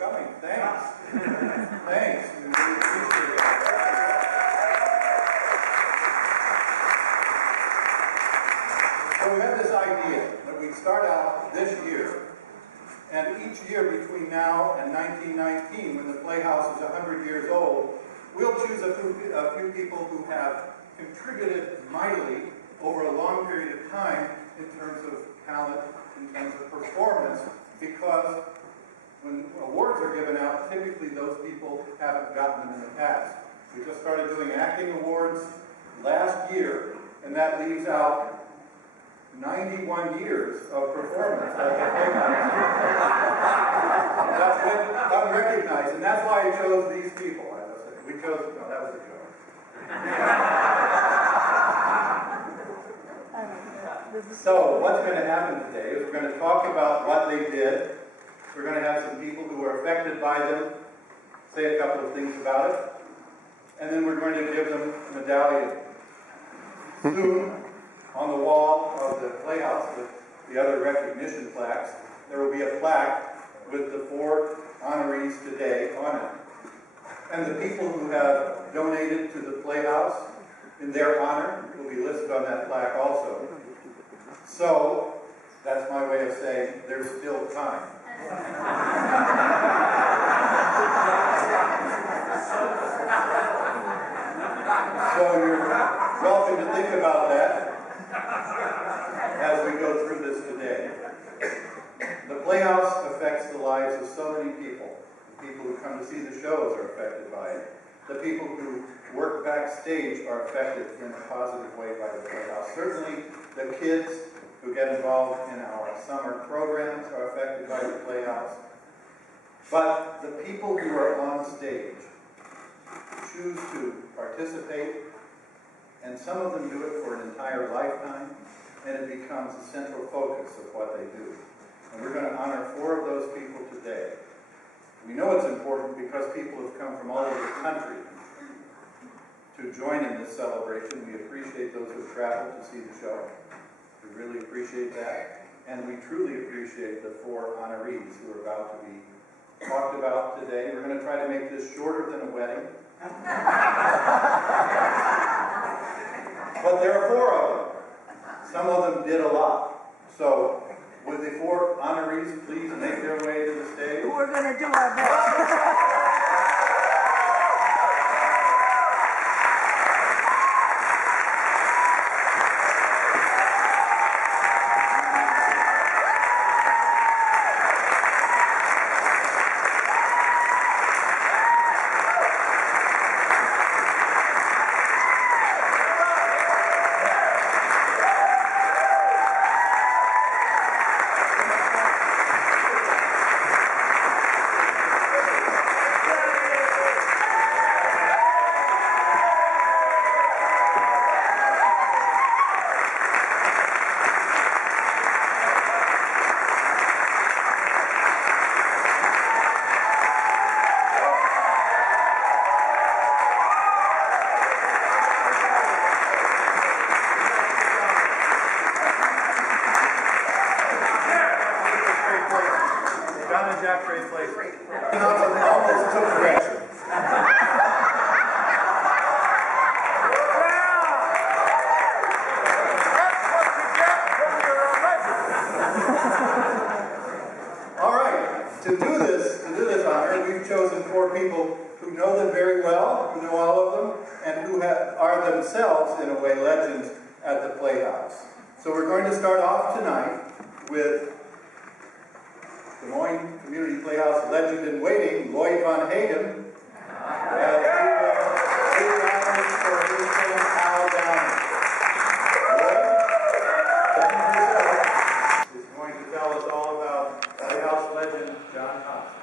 coming. Thanks. Thanks. We really appreciate it. So we have this idea that we start out this year, and each year between now and 1919, when the Playhouse is 100 years old, we'll choose a few people who have contributed mightily over a long period of time in terms of talent, in terms of performance, because when awards are given out, typically those people haven't gotten them in the past. We just started doing acting awards last year, and that leaves out 91 years of performance. That's been unrecognized, and that's why I chose these people. We chose, no, that was a joke. So, what's going to happen today is we're going to talk about what they did. We're going to have some people who were affected by them say a couple of things about it. And then we're going to give them a medallion. Soon, on the wall of the Playhouse with the other recognition plaques, there will be a plaque with the 4 honorees today on it. And the people who have donated to the Playhouse in their honor will be listed on that plaque also. So, that's my way of saying there's still time. So you're welcome to think about that as we go through this today. The Playhouse affects the lives of so many people. The people who come to see the shows are affected by it. The people who work backstage are affected in a positive way by the Playhouse. Certainly the kids who get involved in our summer programs are affected by the Playhouse. But the people who are on stage choose to participate, and some of them do it for an entire lifetime, and it becomes the central focus of what they do. And we're going to honor 4 of those people today. We know it's important because people have come from all over the country to join in this celebration. We appreciate those who have traveled to see the show. We really appreciate that. And we truly appreciate the 4 honorees who are about to be talked about today. We're going to try to make this shorter than a wedding. But there are 4 of them. Some of them did a lot. So, would the 4 honorees please make their way to the stage? We're going to do our best. Almost took direction. All right, to do this honor, we've chosen 4 people who know them very well, who know all of them, and who are themselves, in a way, legends at the Playhouse. So we're going to start off tonight with the Moines Community Playhouse legend in waiting, Lloyd Von Hagen, as he will lead honors for his film Al Downing. Lloyd is going to tell us all about Playhouse legend John Thompson.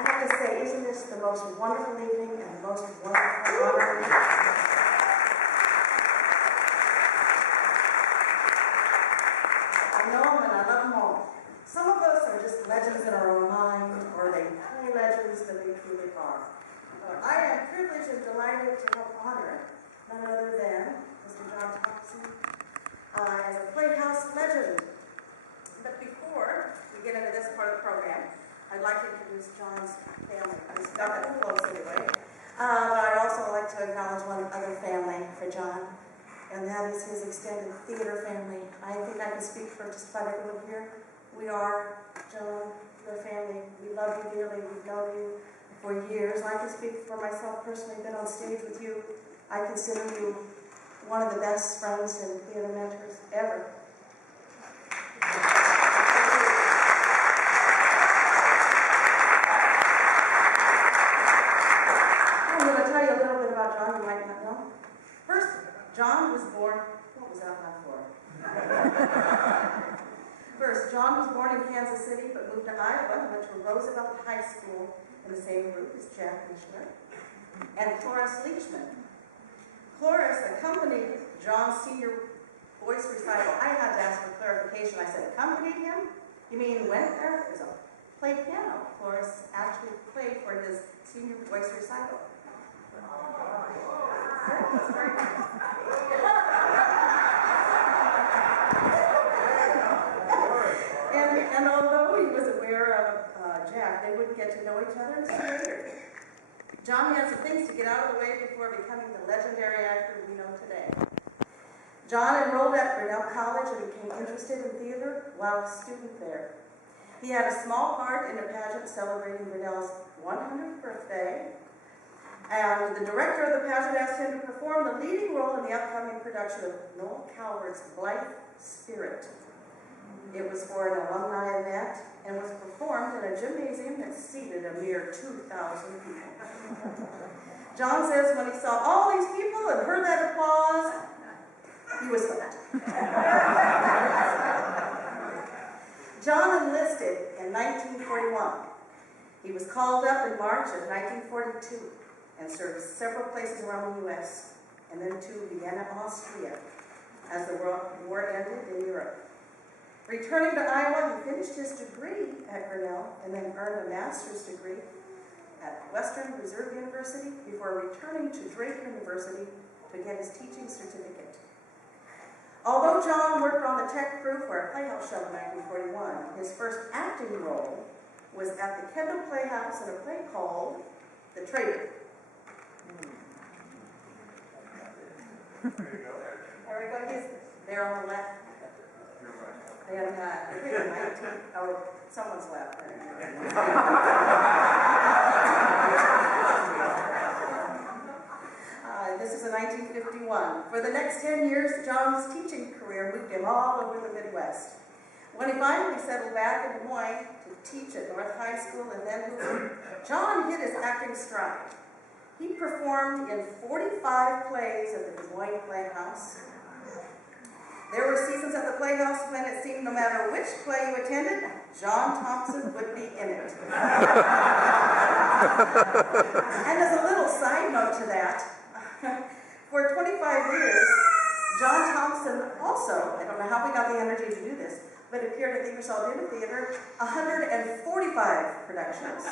I have to say, isn't this the most wonderful evening and the most wonderful honor? I know I'm an got that close anyway. But I'd also like to acknowledge one other family for John, and that is his extended theater family. I think I can speak for just about everyone here. We are, John, your family. We love you dearly. We've known you for years. I can speak for myself personally, been on stage with you. I consider you one of the best friends and theater mentors ever. I'm going to tell you a little bit about John you might not know. First, John was born, what was that laugh for? First, John was born in Kansas City but moved to Iowa and went to Roosevelt High School in the same group as Jack Mishler and Cloris Leachman. Cloris accompanied John's senior voice recital. I had to ask for clarification. I said, accompanied him? You mean went there? It was a played piano. Cloris actually played for his senior voice recital. And although he was aware of Jack, they wouldn't get to know each other until later. John had some things to get out of the way before becoming the legendary actor we know today. John enrolled at Grinnell College and became interested in theater while a student there. He had a small part in a pageant celebrating Grinnell's 100th birthday, and the director of the pageant asked him to perform the leading role in the upcoming production of Noel Coward's Blythe Spirit. It was for an alumni event and was performed in a gymnasium that seated a mere 2,000 people. John says when he saw all these people and heard that applause, he was hooked. John enlisted in 1941. He was called up in March of 1942 and served several places around the U.S. and then to Vienna, Austria, as the war ended in Europe. Returning to Iowa, he finished his degree at Grinnell and then earned a master's degree at Western Reserve University before returning to Drake University to get his teaching certificate. Although John worked on the tech crew for a Playhouse show in 1941, his first acting role was at the Kendall Playhouse in a play called The Traitor. There we go. He's there on the left. And someone's left. This is in 1951. For the next 10 years, John's teaching career moved him all over the Midwest. When he finally settled back in Des Moines to teach at North High School and then Hoover, John hit his acting stride. He performed in 45 plays at the Moines Playhouse. There were seasons at the Playhouse when it seemed no matter which play you attended, John Thompson would be in it. And as a little side note to that, for 25 years, John Thompson also, I don't know how we got the energy to do this, but appeared at the Ingersoll Rand Theater 145 productions.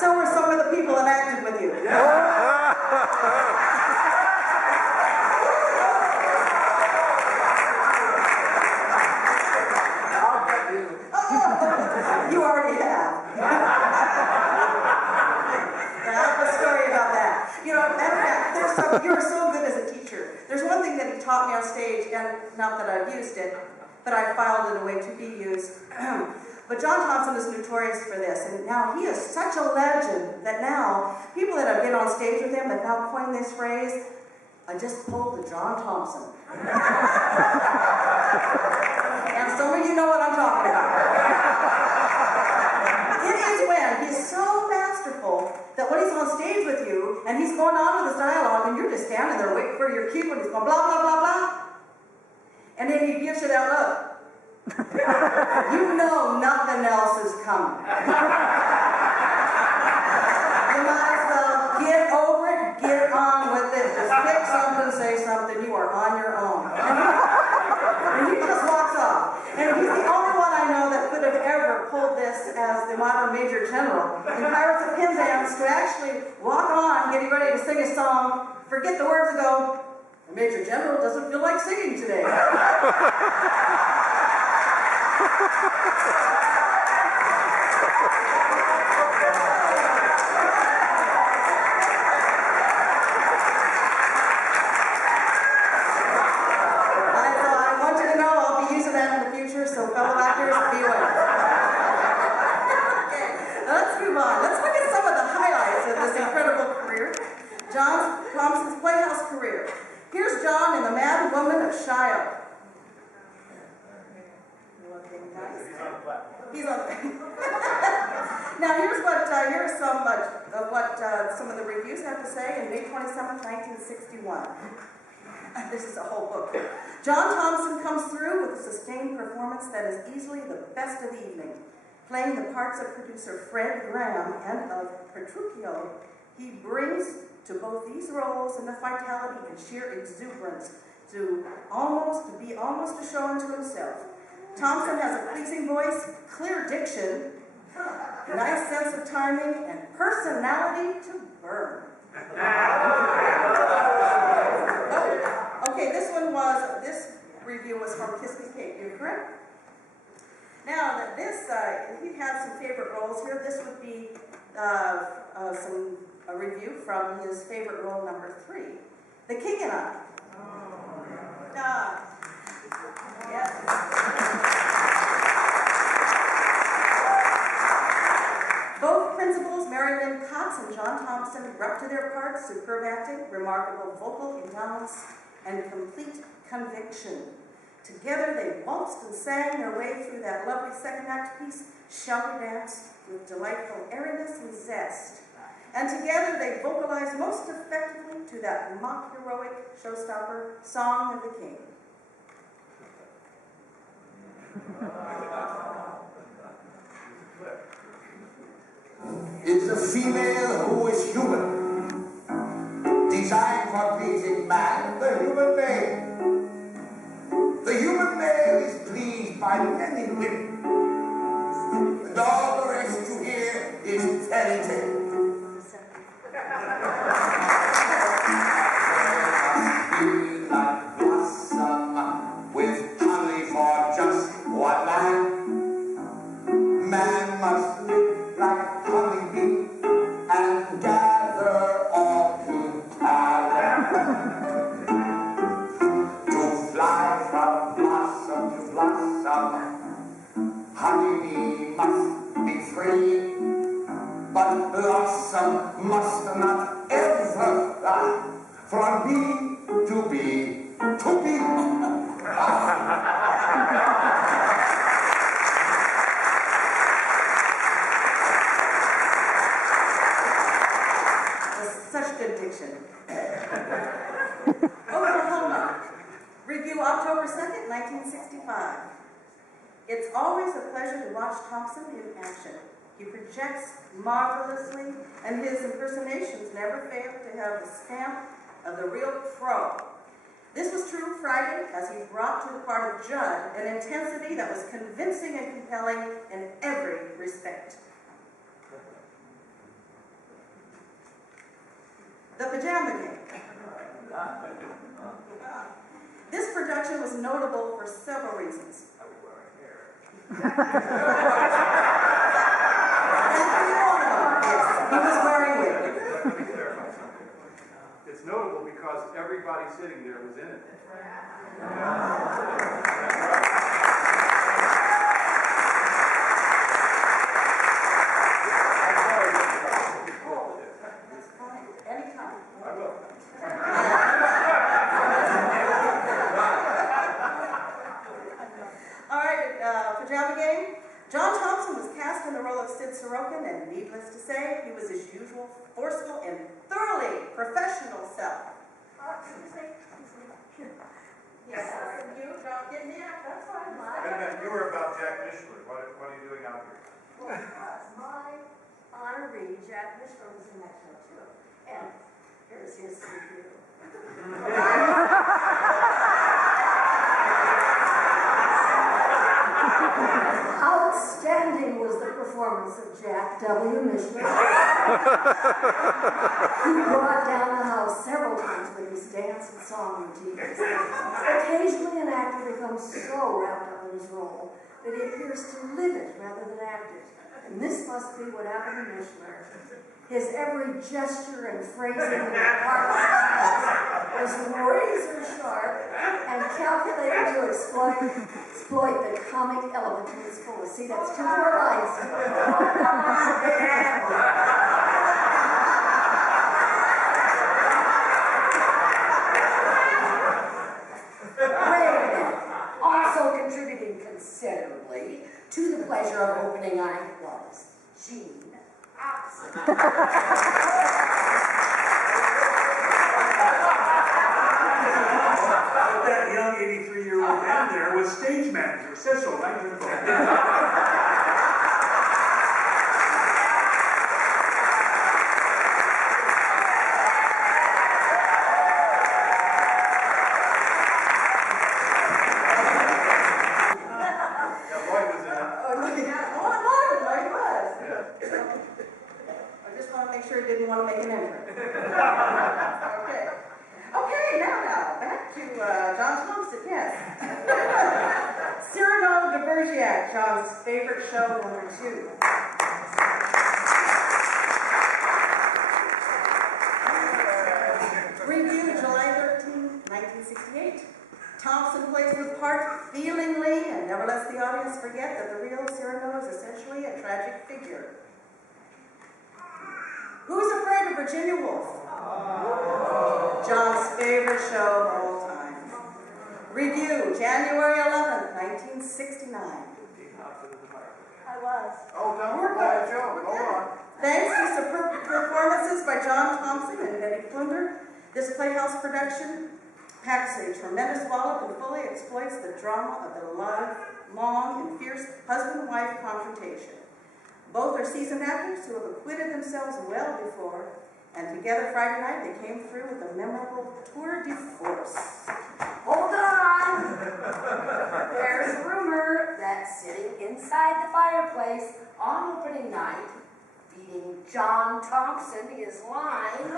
So were some of the people that acted with you. I'll get you. Oh, you already have. I have a story about that. You know, you're so good as a teacher. There's one thing that he taught me on stage, and not that I've used it, but I filed it away to be used. But John Thompson is notorious for this, and now he is such a legend that now people that have been on stage with him have now coined this phrase, I just pulled the John Thompson. And some of you know what I'm talking about. It is when he's so masterful that when he's on stage with you, and he's going on with his dialogue, and you're just standing there waiting for your cue, and he's going blah, blah, blah, blah, and then he gives you that look. You know nothing else is coming. You might as well get over it, get on with it, just pick something, say something, you are on your own. And he just walks off. And he's the only one I know that could have ever pulled this as the modern Major General in Pirates of Penzance to actually walk on, getting ready to sing a song, forget the words and go, The Major General doesn't feel like singing today. So fellow actors, be aware. Okay, let's move on. Let's look at some of the highlights of this incredible career. John Thompson's Playhouse career. Here's John in The Mad Woman of Shiloh. Looking nice. He's on. Now here's some of what some of the reviews have to say in May 27, 1961. This is a whole book. John Thompson comes through with a sustained performance that is easily the best of the evening. Playing the parts of producer Fred Graham and of Petruchio, he brings to both these roles enough vitality and sheer exuberance to be almost a show unto himself. Thompson has a pleasing voice, clear diction, nice sense of timing, and personality to burn. Okay, this review was from Kiss Me Kate, you're correct? Now, if you had some favorite roles here, this would be a review from his favorite role number 3, The King and I. Yes. Both principals, Mary Lynn Cox and John Thompson, were up to their parts, superb acting, remarkable vocal endowments, and complete conviction. Together they waltzed and sang their way through that lovely second act piece, Shall We Dance, with delightful airiness and zest. And together they vocalized most effectively to that mock heroic showstopper, Song of the King. It's a female who is human, designed for pleasing man, the human male. The human male is pleased by many women, and all the rest you hear is fairy tale. Be like blossom with honey for just one man. Man must live like honeybee and gather all together. To fly from blossom to blossom, honeybee must be free, but blossom must not ever fly from bee to bee to bee. Such good diction. Oklahoma. Review October 2nd, 1965. It's always a pleasure to watch Thompson in action. He projects marvelously, and his impersonations never fail to have the stamp of the real pro. This was true Friday as he brought to the part of Judd an intensity that was convincing and compelling in every respect. The Pajama Game. This production was notable for several reasons. He was wearing wig. Let me clarify something. It's notable because everybody sitting there was in it. Anytime. I will. All right, Pajama Game. John Thompson was cast in the role of Sid Sorokin, and needless to say, he was his usual forceful and thoroughly professional self. Yes, you don't get me out. That's fine. And then you were about Jack Mishler. What are you doing out here? My honoree, Jack Mishler, was in that show too. And here's his review. Outstanding fitting was the performance of Jack W. Mishler, who brought down the house several times with his dance and song routines. Occasionally, an actor becomes so wrapped up in his role that he appears to live it rather than act it. And this must be what happened to Mishler. His every gesture and phrasing in the part was razor sharp and calculated to exploit the comic element to its fullest. See, that's 2 more lines. Also contributing considerably to the pleasure of opening night was John Thompson. That young 83-year-old man there was stage manager. Says so right in the book. Didn't want to make an entrance. Okay, now, back to John Thompson, yes. Cyrano de Bergerac, John's favorite show, number 2. Review, July 13, 1968. Thompson plays his part feelingly and never lets the audience forget that the real Cyrano is essentially a tragic figure. Who's afraid of Virginia Woolf? John's favorite show of all time. Review, January 11th, 1969. I was. Oh, don't worry about it, Joe. Hold on. Thanks to superb performances by John Thompson and Betty Plunder, this Playhouse production packs a tremendous wallop and fully exploits the drama of the long and fierce husband-wife confrontation. Both are seasoned actors who have acquitted themselves well before, and together Friday night they came through with a memorable tour de force. Hold on! There's a rumor that sitting inside the fireplace on opening night, feeding John Thompson his lines.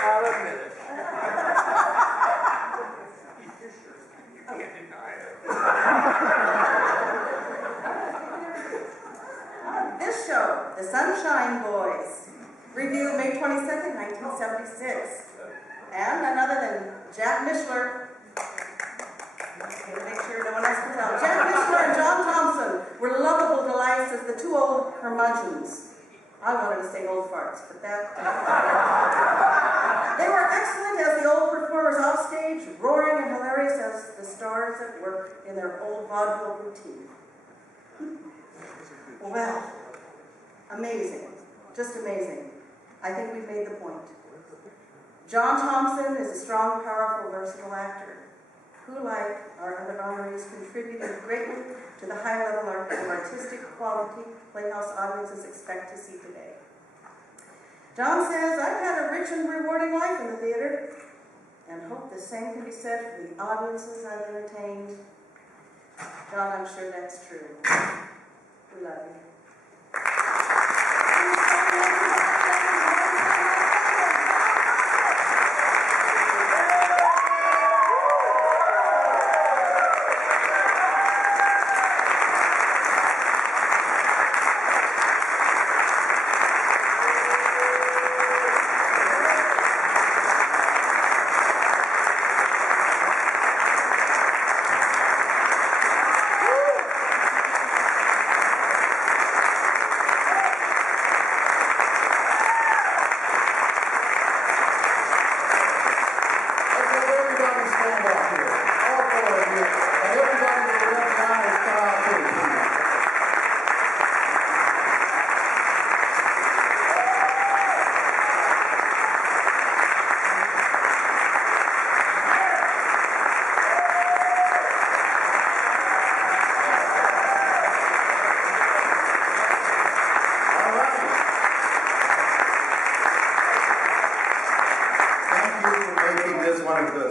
I'll admit it. This show, The Sunshine Boys, review May 22nd, 1976. And none other than Jack Mishler. Make sure no one else can tell. Jack Mishler and John Thompson were lovable delights as the 2 old curmudgeons. I wanted to say old farts, but that... They were excellent as the old performers off stage, roaring and hilarious as the stars at work in their old vaudeville routine. Well, amazing. Just amazing. I think we've made the point. John Thompson is a strong, powerful, versatile actor who, like our other honorees, contributed greatly to the high level of artistic quality Playhouse audiences expect to see today. John says, I've had a rich and rewarding life in the theater, and hope the same can be said for the audiences I've entertained. John, I'm sure that's true. We love you.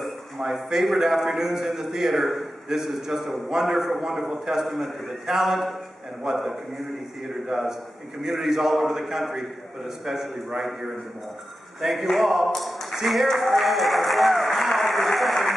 of my favorite afternoons in the theater. This is just a wonderful, wonderful testament to the talent and what the community theater does in communities all over the country, but especially right here in Des Moines. Thank you all. See here, now for the second.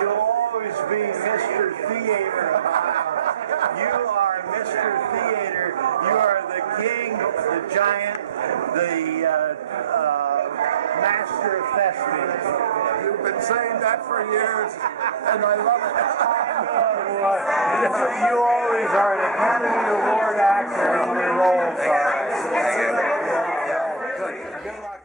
You'll always be Mr. Theater. You are Mr. Theater. You are the king, the giant, the master of thespians. You've been saying that for years, and I love it. You always are an Academy Award actor in your roles. Good luck.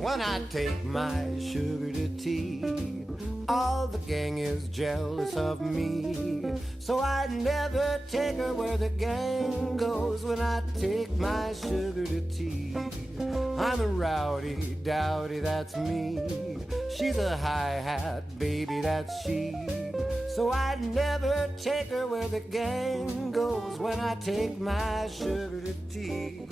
When I take my sugar to tea, all the gang is jealous of me. So I never take her where the gang goes when I take my sugar to tea. I'm a rowdy dowdy, that's me. She's a hi-hat baby, that's she. So I never take her where the gang goes when I take my sugar to tea.